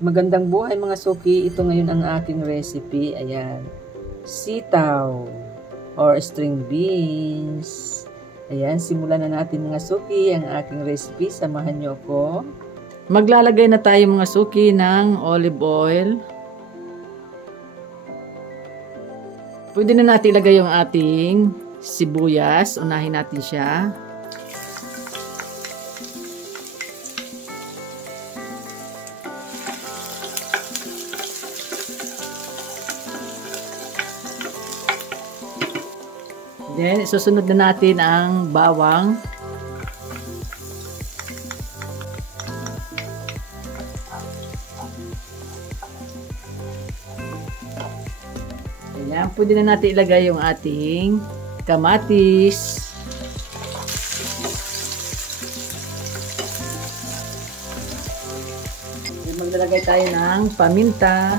Magandang buhay mga suki, ito ngayon ang aking recipe. Ayan, sitaw or string beans. Ayan, simulan na natin mga suki ang aking recipe. Samahan niyo ako. Maglalagay na tayo mga suki ng olive oil. Pwede na natin ilagay yung ating sibuyas. Unahin natin siya. Then, susunod na natin ang bawang. Ayan, pwede na natin ilagay yung ating kamatis. Then, maglalagay tayo ng paminta.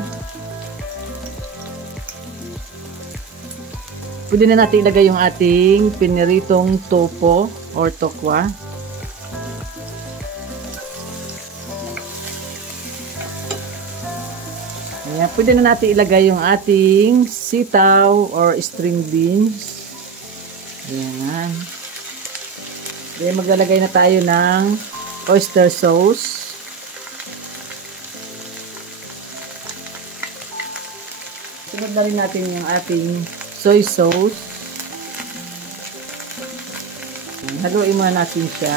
Pwede na natin ilagay yung ating piniritong topo or tokwa. Ayan, pwede na natin ilagay yung ating sitaw or string beans. Ayan. Then maglalagay na tayo ng oyster sauce. Sunod na rin natin yung ating soy sauce. Haluin muna natin siya.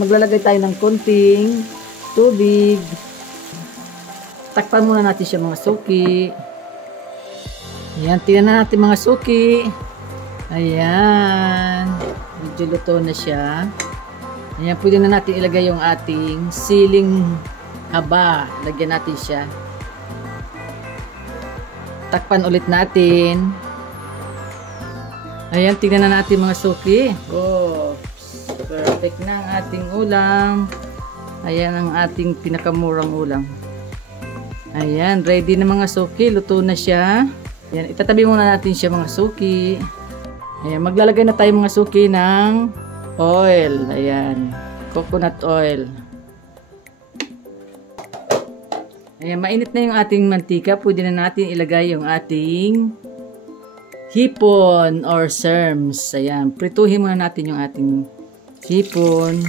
Maglalagay tayo ng konting tubig. Takpan muna natin siya mga suki. Ayan, tingnan na natin mga suki. Ayan. Medyo luto na siya. Ayan, pwede na natin ilagay yung ating siling haba. Lagyan natin siya. Takpan ulit natin. Ayan, tingnan na natin mga suki. Oh, perfect na ang ating ulam. Ayan ang ating pinakamurang ulam. Ayan, ready na mga suki. Luto na siya. Ayan, itatabi muna natin siya mga suki. Ayan, maglalagay na tayo mga suki ng oil. Ayan, coconut oil. Ayan, mainit na yung ating mantika. Pwede na natin ilagay yung ating hipon or serms. Ayan, prituhin muna natin yung ating hipon.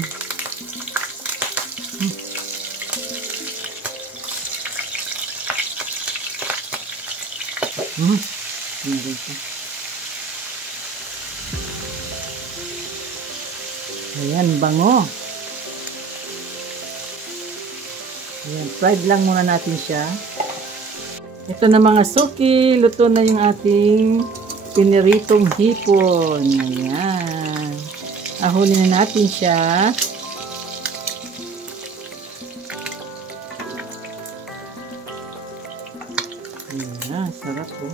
Ayan, bango. Ayan, fried lang muna natin siya. Ito na mga suki, luto na yung ating piniritong hipon. Ayan. Ahunin na natin siya. Ayan, sarap po.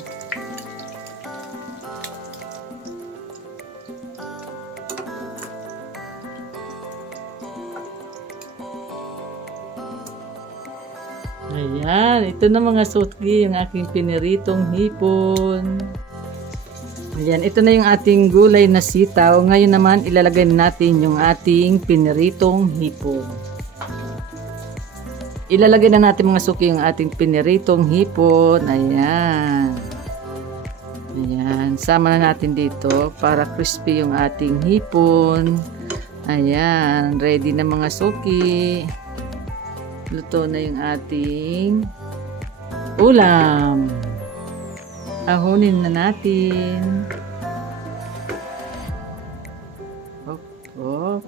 Ayan, ito na mga suki, yung aking piniritong hipon. Ayan, ito na yung ating gulay na sitaw. Ngayon naman, ilalagay natin yung ating piniritong hipon. Ilalagay na natin mga suki yung ating piniritong hipon. Ayan. Ayan, sama na natin dito para crispy yung ating hipon. Ayan, ready na mga suki. Luto na yung ating ulam. Ahunin na natin. Oh.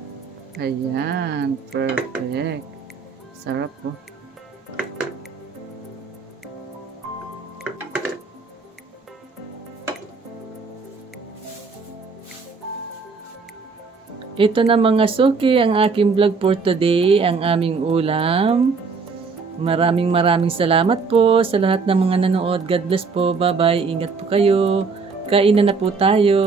Ayan, perfect. Sarap po. Ito na mga suki, ang aking vlog for today, ang aming ulam. Maraming salamat po sa lahat ng mga nanood. God bless po. Bye-bye. Ingat po kayo. Kainan na po tayo.